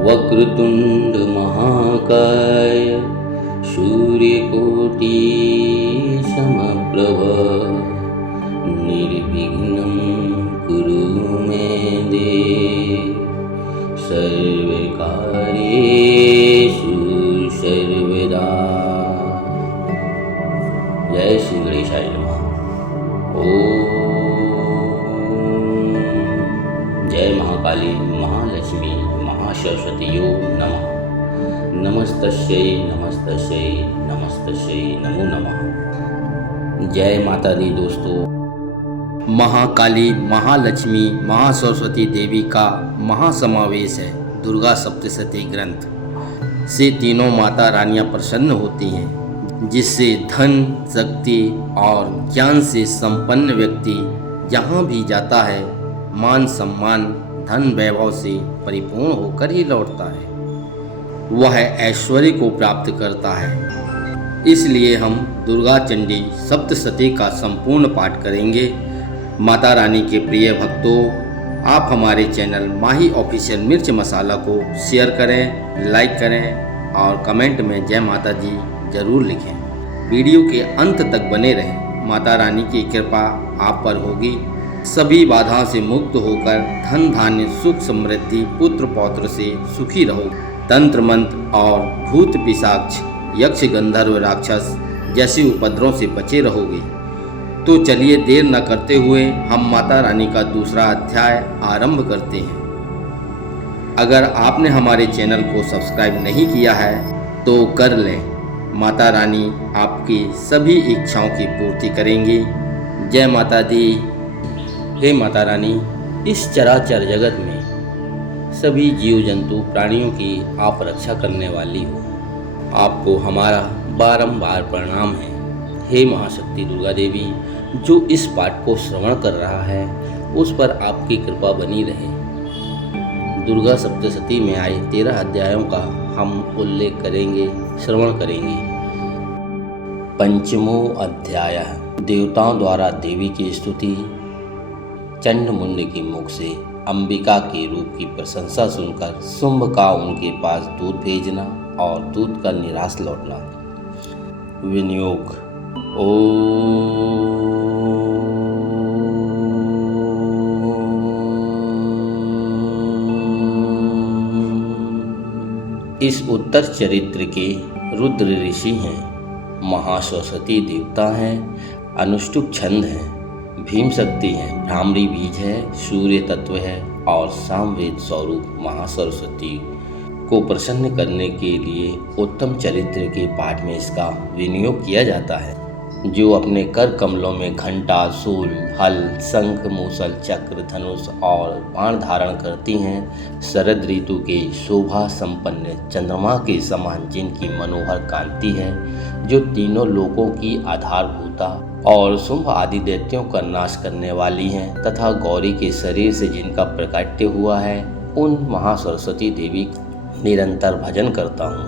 वक्रतुंड महाकाय सूर्यकोटि समप्रभ निर्विघ्नं कुरु मे देव सर्वकार्येषु सर्वदा। जय श्री गणेशाय नमः। ओम जय महाकाली महालक्ष्मी महासरस्वतीयो नमः। नमस्तस्यै नमस्तस्यै नमस्तस्यै नमो नमः। जय माता दी दोस्तों। महाकाली महालक्ष्मी महासरस्वती देवी का महासमावेश है दुर्गा सप्तशती ग्रंथ से तीनों माता रानियां प्रसन्न होती हैं, जिससे धन शक्ति और ज्ञान से संपन्न व्यक्ति जहाँ भी जाता है मान सम्मान धन वैभव से परिपूर्ण होकर ही लौटता है, वह ऐश्वर्य को प्राप्त करता है। इसलिए हम दुर्गा चंडी सप्तशती का संपूर्ण पाठ करेंगे। माता रानी के प्रिय भक्तों, आप हमारे चैनल माही ऑफिशियल मिर्च मसाला को शेयर करें, लाइक करें और कमेंट में जय माता जी जरूर लिखें। वीडियो के अंत तक बने रहें। माता रानी की कृपा आप पर होगी। सभी बाधाओं से मुक्त होकर धन धान्य सुख समृद्धि पुत्र पौत्र से सुखी रहो। तंत्र मंत्र और भूत पिशाच यक्ष गंधर्व राक्षस जैसे उपद्रवों से बचे रहोगे। तो चलिए देर न करते हुए हम माता रानी का दूसरा अध्याय आरंभ करते हैं। अगर आपने हमारे चैनल को सब्सक्राइब नहीं किया है तो कर लें। माता रानी आपकी सभी इच्छाओं की पूर्ति करेंगी। जय माता दी। हे माता रानी, इस चराचर जगत में सभी जीव जंतु प्राणियों की आप रक्षा करने वाली हो। आपको हमारा बारंबार प्रणाम है। हे महाशक्ति दुर्गा देवी, जो इस पाठ को श्रवण कर रहा है उस पर आपकी कृपा बनी रहे। दुर्गा सप्तशती में आए 13 अध्यायों का हम उल्लेख करेंगे, श्रवण करेंगे। पंचमो अध्याय, देवताओं द्वारा देवी की स्तुति। चंड मुंड के मुख से अंबिका के रूप की प्रशंसा सुनकर शुंभ का उनके पास दूध भेजना और दूध का निराश लौटना। विनियोग। इस उत्तर चरित्र के रुद्र ऋषि हैं, महासरस्वती देवता हैं, अनुष्टुप छंद हैं, भीम शक्ति है, भ्रामरी बीज है, सूर्य तत्व है और सामवेद स्वरूप महासरस्वती को प्रसन्न करने के लिए उत्तम चरित्र के पाठ में इसका विनियोग किया जाता है। जो अपने कर कमलों में घंटा, शूल, हल, शंख, मूसल, चक्र, धनुष और बाण धारण करती हैं, शरद ऋतु के शोभा संपन्न चंद्रमा के समान जिनकी मनोहर कांति है, जो तीनों लोकों की आधारभूता और शुंभ आदि दैत्यों का नाश करने वाली हैं, तथा गौरी के शरीर से जिनका प्रकाट्य हुआ है, उन महासरस्वती देवी निरंतर भजन करता हूँ।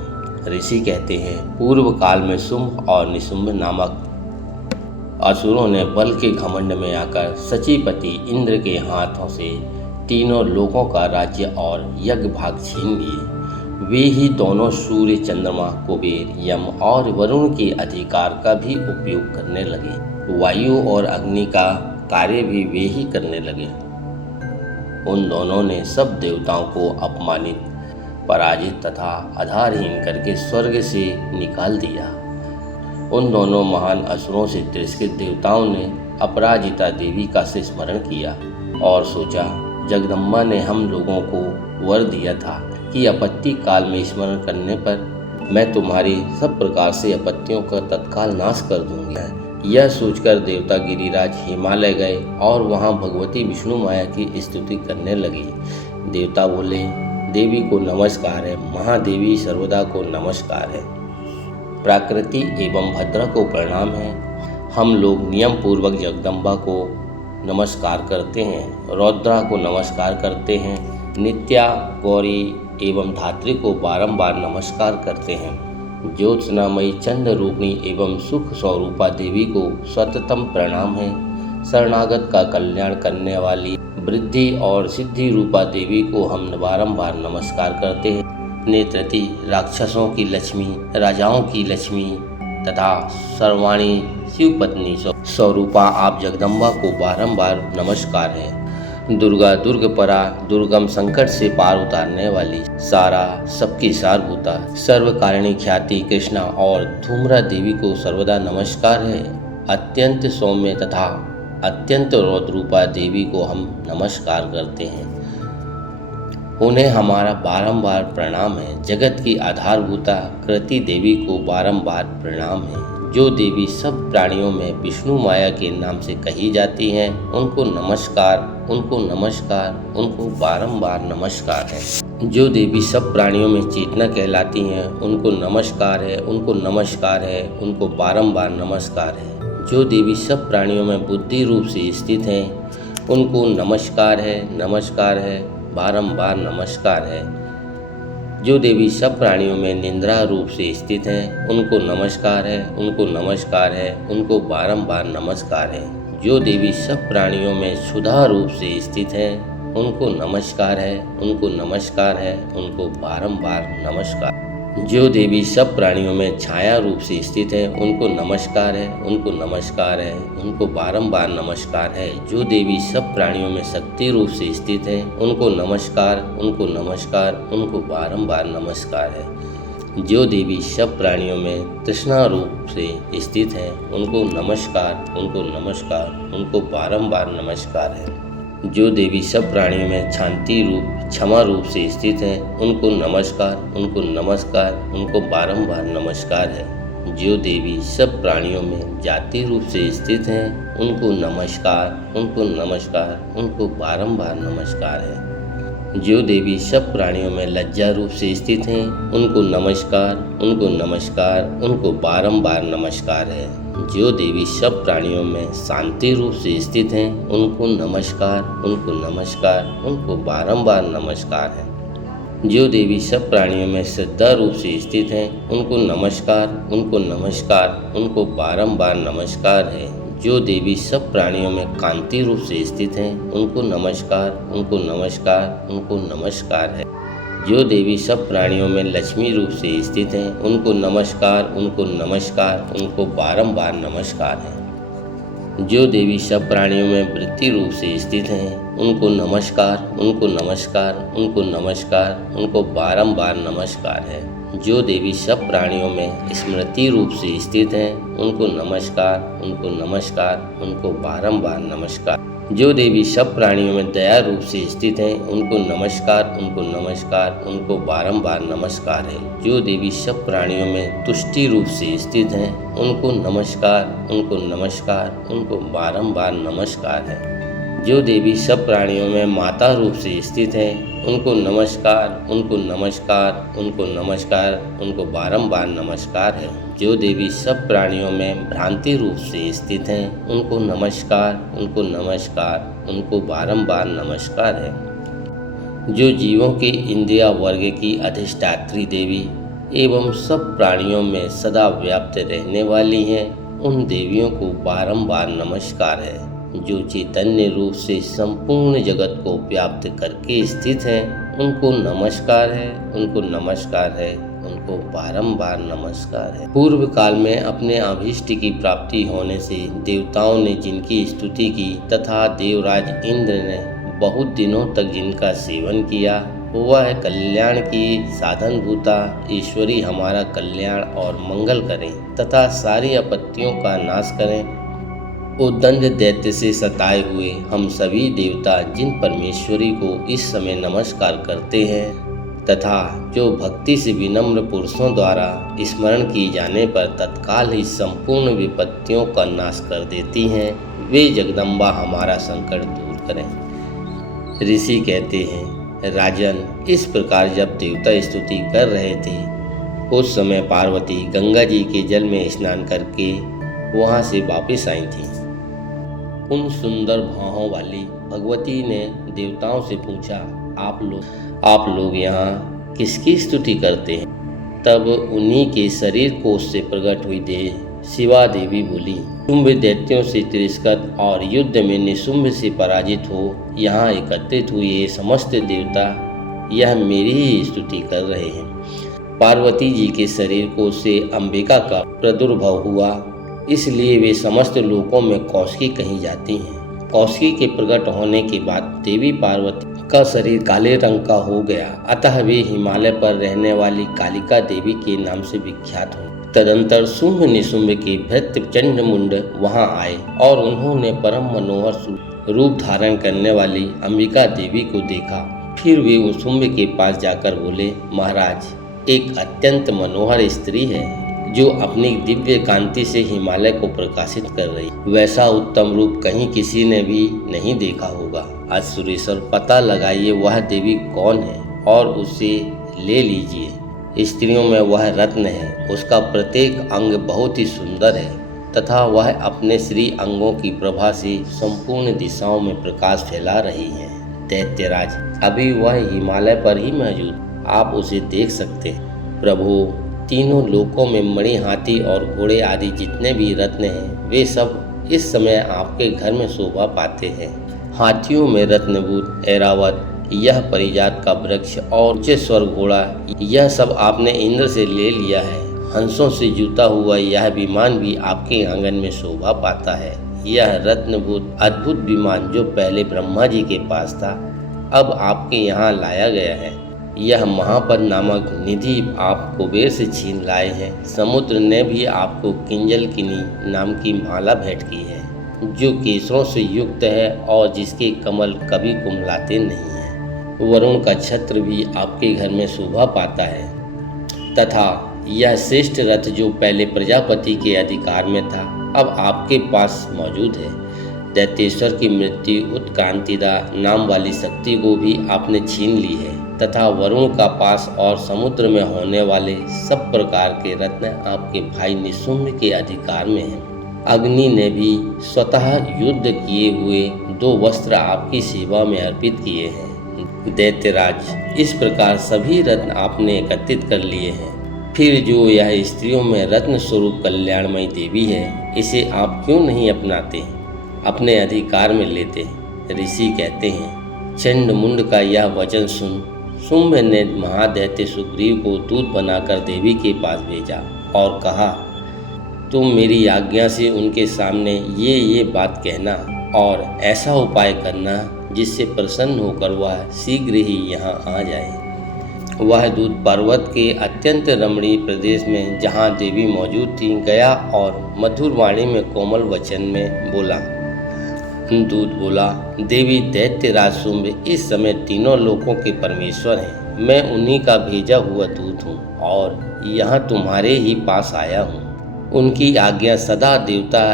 ऋषि कहते हैं, पूर्व काल में शुंभ और निशुंभ नामक असुरों ने बल के घमंड में आकर सचीपति इंद्र के हाथों से तीनों लोकों का राज्य और यज्ञ भाग छीन लिए। वे ही दोनों सूर्य, चंद्रमा, कुबेर, यम और वरुण के अधिकार का भी उपयोग करने लगे। वायु और अग्नि का कार्य भी वे ही करने लगे। उन दोनों ने सब देवताओं को अपमानित, पराजित तथा आधारहीन करके स्वर्ग से निकाल दिया। उन दोनों महान असुरों से तिरस्कृत देवताओं ने अपराजिता देवी का से स्मरण किया और सोचा, जगदम्बा ने हम लोगों को वर दिया था कि आपत्ति काल में स्मरण करने पर मैं तुम्हारी सब प्रकार से आपत्तियों का तत्काल नाश कर दूंगा। यह सोचकर देवता गिरिराज हिमालय गए और वहां भगवती विष्णु माया की स्तुति करने लगे। देवता बोले, देवी को नमस्कार है, महादेवी सर्वदा को नमस्कार है, प्रकृति एवं भद्रा को प्रणाम है। हम लोग नियम पूर्वक जगदम्बा को नमस्कार करते हैं, रौद्रा को नमस्कार करते हैं, नित्या, गौरी एवं धात्री को बारंबार नमस्कार करते हैं। ज्योत्सनामयी चंद्र रूपिणी एवं सुख स्वरूपा देवी को सततम प्रणाम है। शरणागत का कल्याण करने वाली वृद्धि और सिद्धि रूपा देवी को हम बारंबार नमस्कार करते हैं। नेत्रवती राक्षसों की लक्ष्मी, राजाओं की लक्ष्मी तथा सर्वाणी शिवपत्नी स्वरूपा आप जगदम्बा को बारंबार नमस्कार है। दुर्गा दुर्गपरा, दुर्गम संकट से पार उतारने वाली, सारा सबकी सारभूता, सर्वकारिणी ख्याति कृष्णा और धूम्रा देवी को सर्वदा नमस्कार है। अत्यंत सौम्य तथा अत्यंत रौद्रूपा देवी को हम नमस्कार करते हैं। उन्हें हमारा बारंबार प्रणाम है। जगत की आधारभूता कृति देवी को बारंबार प्रणाम है। जो देवी सब प्राणियों में विष्णु माया के नाम से कही जाती हैं, उनको नमस्कार, उनको नमस्कार, उनको बारंबार नमस्कार है। जो देवी सब प्राणियों में चेतना कहलाती हैं, उनको नमस्कार है, उनको नमस्कार है, उनको बारंबार नमस्कार है। जो देवी सब प्राणियों में बुद्धि रूप से स्थित हैं, उनको नमस्कार है, नमस्कार है, बारंबार नमस्कार है। जो देवी सब प्राणियों में निंद्रा रूप से स्थित हैं, उनको नमस्कार है, उनको नमस्कार है, उनको बारंबार नमस्कार है। जो देवी सब प्राणियों में क्षुधा रूप से स्थित हैं, उनको नमस्कार है, उनको नमस्कार है, उनको बारंबार नमस्कार। जो देवी सब प्राणियों में छाया रूप से स्थित है, उनको नमस्कार है, उनको नमस्कार है, उनको बारंबार नमस्कार है। जो देवी सब प्राणियों में शक्ति रूप से स्थित है, उनको नमस्कार, उनको नमस्कार, उनको बारंबार नमस्कार है। जो देवी सब प्राणियों में तृष्णा रूप से स्थित है, उनको नमस्कार, उनको नमस्कार, उनको बारंबार नमस्कार है। जो देवी सब प्राणियों में शांति रूप, क्षमा रूप से स्थित हैं, उनको नमस्कार, उनको नमस्कार, उनको बारंबार नमस्कार है। जो देवी सब प्राणियों में जाति रूप से स्थित हैं, उनको नमस्कार, उनको नमस्कार, उनको बारंबार नमस्कार है। जो देवी सब प्राणियों में लज्जा रूप से स्थित हैं, उनको नमस्कार, उनको नमस्कार, उनको बारंबार नमस्कार है। जो देवी सब प्राणियों में शांति रूप से स्थित हैं, उनको नमस्कार, उनको नमस्कार, उनको बारंबार नमस्कार है। जो देवी सब प्राणियों में श्रद्धा रूप से स्थित हैं, उनको नमस्कार, उनको नमस्कार, उनको बारंबार नमस्कार है। जो देवी सब प्राणियों में कांति रूप से स्थित हैं, उनको नमस्कार, उनको नमस्कार, उनको नमस्कार है। जो देवी सब प्राणियों में लक्ष्मी रूप से स्थित हैं, उनको नमस्कार, उनको नमस्कार, उनको बारंबार नमस्कार है। जो देवी सब प्राणियों में वृत्ति रूप से स्थित हैं, उनको नमस्कार, उनको नमस्कार, उनको नमस्कार, उनको बारंबार नमस्कार है। जो देवी सब प्राणियों में स्मृति रूप से स्थित हैं, उनको नमस्कार, उनको नमस्कार, उनको बारंबार नमस्कार। जो देवी सब प्राणियों में दया रूप से स्थित हैं, उनको नमस्कार, उनको नमस्कार, उनको बारंबार नमस्कार है। जो देवी सब प्राणियों में तुष्टि रूप से स्थित हैं, उनको नमस्कार, उनको नमस्कार, उनको बारंबार नमस्कार है। जो देवी सब प्राणियों में माता रूप से स्थित हैं, उनको नमस्कार, उनको नमस्कार, उनको नमस्कार, उनको बारंबार नमस्कार है। जो देवी सब प्राणियों में भ्रांति रूप से स्थित हैं, उनको नमस्कार, उनको नमस्कार, उनको बारंबार नमस्कार है। जो जीवों के इंद्रिया वर्ग की अधिष्ठात्री देवी एवं सब प्राणियों में सदा व्याप्त रहने वाली हैं, उन देवियों को बारंबार नमस्कार है। जो चैतन्य रूप से संपूर्ण जगत को व्याप्त करके स्थित हैं, उनको नमस्कार है, उनको नमस्कार है, उनको बारंबार नमस्कार है। पूर्व काल में अपने अभीष्ट की प्राप्ति होने से देवताओं ने जिनकी स्तुति की तथा देवराज इंद्र ने बहुत दिनों तक जिनका सेवन किया, वह है कल्याण की साधनभूता ईश्वरी हमारा कल्याण और मंगल करें तथा सारी आपत्तियों का नाश करें। उद्दंड दैत्य से सताए हुए हम सभी देवता जिन परमेश्वरी को इस समय नमस्कार करते हैं तथा जो भक्ति से विनम्र पुरुषों द्वारा स्मरण किए जाने पर तत्काल ही संपूर्ण विपत्तियों का नाश कर देती हैं, वे जगदम्बा हमारा संकट दूर करें। ऋषि कहते हैं, राजन, इस प्रकार जब देवता स्तुति कर रहे थे, उस समय पार्वती गंगा जी के जल में स्नान करके वहाँ से वापस आई थी। उन सुंदर भावों वाली भगवती ने देवताओं से पूछा, आप लोग यहाँ किसकी स्तुति करते हैं? तब उन्हीं के शरीर कोश से प्रकट हुई शिवा देवी बोली, शुंभ दैत्यों से तिरस्कृत और युद्ध में निशुंभ से पराजित हो यहाँ एकत्रित हुए समस्त देवता यह मेरी ही स्तुति कर रहे हैं। पार्वती जी के शरीर को से अंबिका का प्रादुर्भाव हुआ, इसलिए वे समस्त लोकों में कौशिकी कही जाती हैं। कौशिकी के प्रकट होने के बाद देवी पार्वती का शरीर काले रंग का हो गया, अतः वे हिमालय पर रहने वाली कालिका देवी के नाम से विख्यात हुई। तदंतर शुंभ निशुंभ के भृत्य चंडमुंड वहां आए और उन्होंने परम मनोहर रूप धारण करने वाली अंबिका देवी को देखा। फिर वे उस शुंभ के पास जाकर बोले, महाराज, एक अत्यंत मनोहर स्त्री है जो अपनी दिव्य कांति से हिमालय को प्रकाशित कर रही, वैसा उत्तम रूप कहीं किसी ने भी नहीं देखा होगा। आज सुरेश्वर पता लगाइए वह देवी कौन है और उसे ले लीजिए। स्त्रियों में वह रत्न है, उसका प्रत्येक अंग बहुत ही सुंदर है तथा वह अपने श्री अंगों की प्रभा से संपूर्ण दिशाओं में प्रकाश फैला रही है। दैत्यराज, अभी वह हिमालय पर ही मौजूद, आप उसे देख सकते हैं। प्रभु, तीनों लोकों में मणि, हाथी और घोड़े आदि जितने भी रत्न हैं वे सब इस समय आपके घर में शोभा पाते हैं। हाथियों में रत्नभूत ऐरावत, यह परिजात का वृक्ष और उच्चेश्वर घोड़ा, यह सब आपने इंद्र से ले लिया है। हंसों से जुता हुआ यह विमान भी आपके आंगन में शोभा पाता है। यह रत्नभूत अद्भुत विमान जो पहले ब्रह्मा जी के पास था, अब आपके यहाँ लाया गया है। यह महापद नामक निधि आप कुबेर से छीन लाए हैं। समुद्र ने भी आपको किंजल किनी नाम की माला भेंट की है, जो केसरों से युक्त है और जिसके कमल कभी कुमलाते नहीं हैं। वरुण का छत्र भी आपके घर में शोभा पाता है तथा यह श्रेष्ठ रथ जो पहले प्रजापति के अधिकार में था, अब आपके पास मौजूद है। दैत्येश्वर की मृत्यु उत्क्रांतिदा नाम वाली शक्ति को भी आपने छीन ली है तथा वरुण का पास और समुद्र में होने वाले सब प्रकार के रत्न आपके भाई निशुंभ के अधिकार में हैं। अग्नि ने भी स्वतः युद्ध किए हुए 2 वस्त्र आपकी सेवा में अर्पित किए हैं। दैत्यराज, इस प्रकार सभी रत्न आपने एकत्रित कर लिए हैं। फिर जो यह स्त्रियों में रत्न स्वरूप कल्याणमयी देवी है, इसे आप क्यों नहीं अपनाते, अपने अधिकार में लेते? ऋषि कहते हैं, चंडमुंड का यह वचन सुन शुंभ ने महादैत्य सुग्रीव को दूत बनाकर देवी के पास भेजा और कहा, तुम मेरी आज्ञा से उनके सामने ये बात कहना और ऐसा उपाय करना जिससे प्रसन्न होकर वह शीघ्र ही यहाँ आ जाए। वह दूत पर्वत के अत्यंत रमणीय प्रदेश में जहाँ देवी मौजूद थी गया और मधुर वाणी में कोमल वचन में बोला। दूत बोला, देवी दैत्यराज शुंभ इस समय तीनों लोकों के परमेश्वर हैं। मैं उन्हीं का भेजा हुआ दूत हूँ और यहाँ तुम्हारे ही पास आया हूँ। उनकी आज्ञा सदा देवता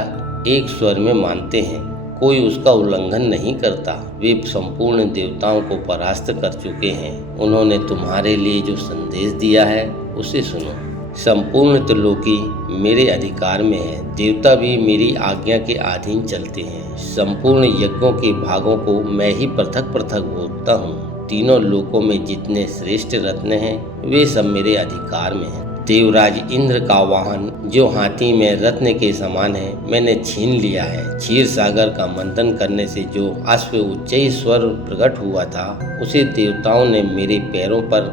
एक स्वर में मानते हैं, कोई उसका उल्लंघन नहीं करता। वे संपूर्ण देवताओं को परास्त कर चुके हैं। उन्होंने तुम्हारे लिए जो संदेश दिया है उसे सुनो। संपूर्ण त्रिलोकी मेरे अधिकार में है, देवता भी मेरी आज्ञा के अधीन चलते हैं। संपूर्ण यज्ञों के भागों को मैं ही पृथक पृथक भोगता हूँ। तीनों लोकों में जितने श्रेष्ठ रत्न हैं वे सब मेरे अधिकार में हैं। देवराज इंद्र का वाहन जो हाथी में रत्न के समान है मैंने छीन लिया है। क्षीर सागर का मंथन करने से जो अश्व उच्चैश्वर प्रकट हुआ था उसे देवताओं ने मेरे पैरों पर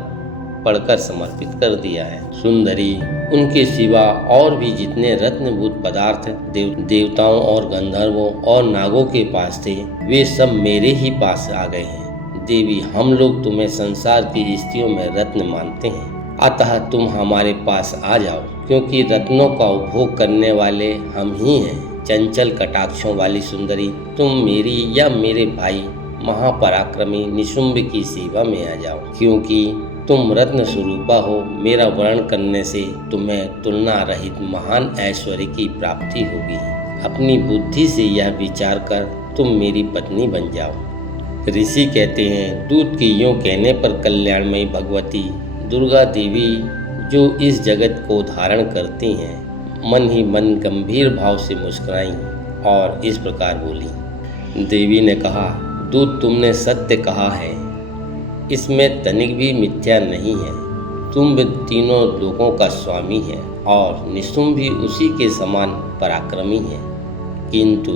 पढ़कर समर्पित कर दिया है। सुंदरी, उनके सिवा और भी जितने रत्नभूत पदार्थ देवताओं और गंधर्वों और नागों के पास थे वे सब मेरे ही पास आ गए हैं। देवी, हम लोग तुम्हें संसार की स्त्रियों में रत्न मानते हैं, अतः तुम हमारे पास आ जाओ, क्योंकि रत्नों का उपभोग करने वाले हम ही हैं। चंचल कटाक्षों वाली सुंदरी, तुम मेरी या मेरे भाई महापराक्रमी निशुंभ की सेवा में आ जाओ, क्योंकि तुम रत्न स्वरूपा हो। मेरा वर्णन करने से तुम्हें तुलना रहित महान ऐश्वर्य की प्राप्ति होगी। अपनी बुद्धि से यह विचार कर तुम मेरी पत्नी बन जाओ। ऋषि कहते हैं, दूत के यूँ कहने पर कल्याणमयी भगवती दुर्गा देवी जो इस जगत को धारण करती हैं, मन ही मन गंभीर भाव से मुस्कुराईं और इस प्रकार बोली। देवी ने कहा, दूत, तुमने सत्य कहा है, इसमें तनिक भी मिथ्या नहीं है। तुम तीनों लोगों का स्वामी है और निशुम्भ भी उसी के समान पराक्रमी है। किंतु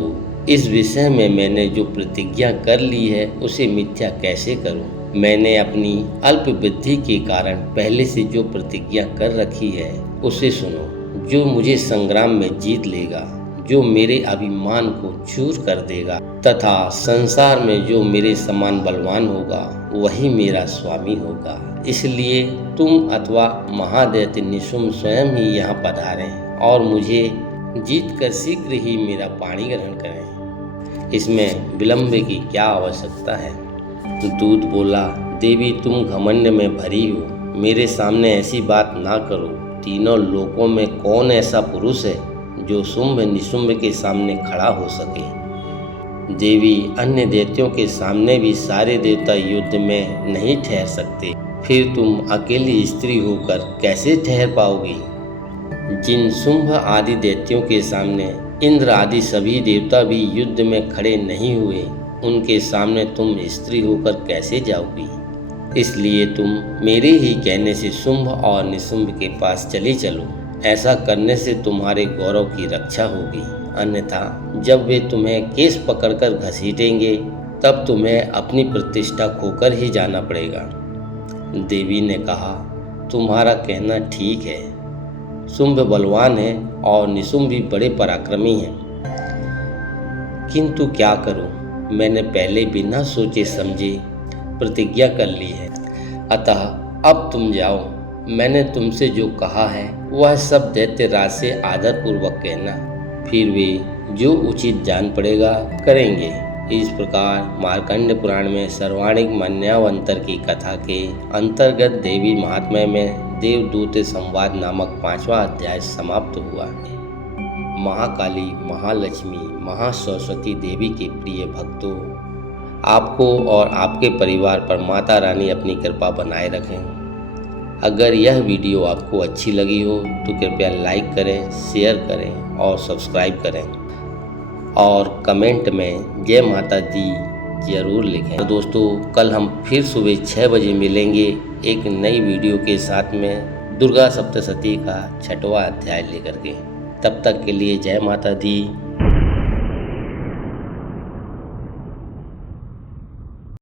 इस विषय में मैंने जो प्रतिज्ञा कर ली है उसे मिथ्या कैसे करूं? मैंने अपनी अल्प बुद्धि के कारण पहले से जो प्रतिज्ञा कर रखी है उसे सुनो। जो मुझे संग्राम में जीत लेगा, जो मेरे अभिमान को चूर कर देगा तथा संसार में जो मेरे समान बलवान होगा वही मेरा स्वामी होगा। इसलिए तुम अथवा महादैत्य निशुम्भ स्वयं ही यहाँ पधारें और मुझे जीत कर शीघ्र ही मेरा पाणी ग्रहण करें। इसमें विलंब की क्या आवश्यकता है? दूत बोला, देवी तुम घमंड में भरी हो, मेरे सामने ऐसी बात ना करो। तीनों लोकों में कौन ऐसा पुरुष है जो शुंभ निशुंभ के सामने खड़ा हो सके? देवी, अन्य देवताओं के सामने भी सारे देवता युद्ध में नहीं ठहर सकते, फिर तुम अकेली स्त्री होकर कैसे ठहर पाओगी? जिन शुंभ आदि दैत्यों के सामने इंद्र आदि सभी देवता भी युद्ध में खड़े नहीं हुए, उनके सामने तुम स्त्री होकर कैसे जाओगी? इसलिए तुम मेरे ही कहने से शुंभ और निशुंभ के पास चली चलो। ऐसा करने से तुम्हारे गौरव की रक्षा होगी, अन्यथा जब वे तुम्हें केस पकड़कर घसीटेंगे तब तुम्हें अपनी प्रतिष्ठा खोकर ही जाना पड़ेगा। देवी ने कहा, तुम्हारा कहना ठीक है, शुंभ बलवान है और निशुंभ भी बड़े पराक्रमी हैं, किंतु क्या करूं? मैंने पहले बिना सोचे समझे प्रतिज्ञा कर ली है, अतः अब तुम जाओ। मैंने तुमसे जो कहा है वह सब दैत्य राज से आदरपूर्वक कहना, फिर वे जो उचित जान पड़ेगा करेंगे। इस प्रकार मार्कंड पुराण में सर्वाणिक मन्यावंतर की कथा के अंतर्गत देवी महात्म्य में देवदूत संवाद नामक 5वां अध्याय समाप्त हुआ। महाकाली, महालक्ष्मी, महासरस्वती देवी के प्रिय भक्तों, आपको और आपके परिवार पर माता रानी अपनी कृपा बनाए रखें। अगर यह वीडियो आपको अच्छी लगी हो तो कृपया लाइक करें, शेयर करें और सब्सक्राइब करें और कमेंट में जय माता दी जरूर लिखें। तो दोस्तों, कल हम फिर सुबह 6 बजे मिलेंगे एक नई वीडियो के साथ में दुर्गा सप्तशती का 6वां अध्याय लेकर के। तब तक के लिए जय माता दी।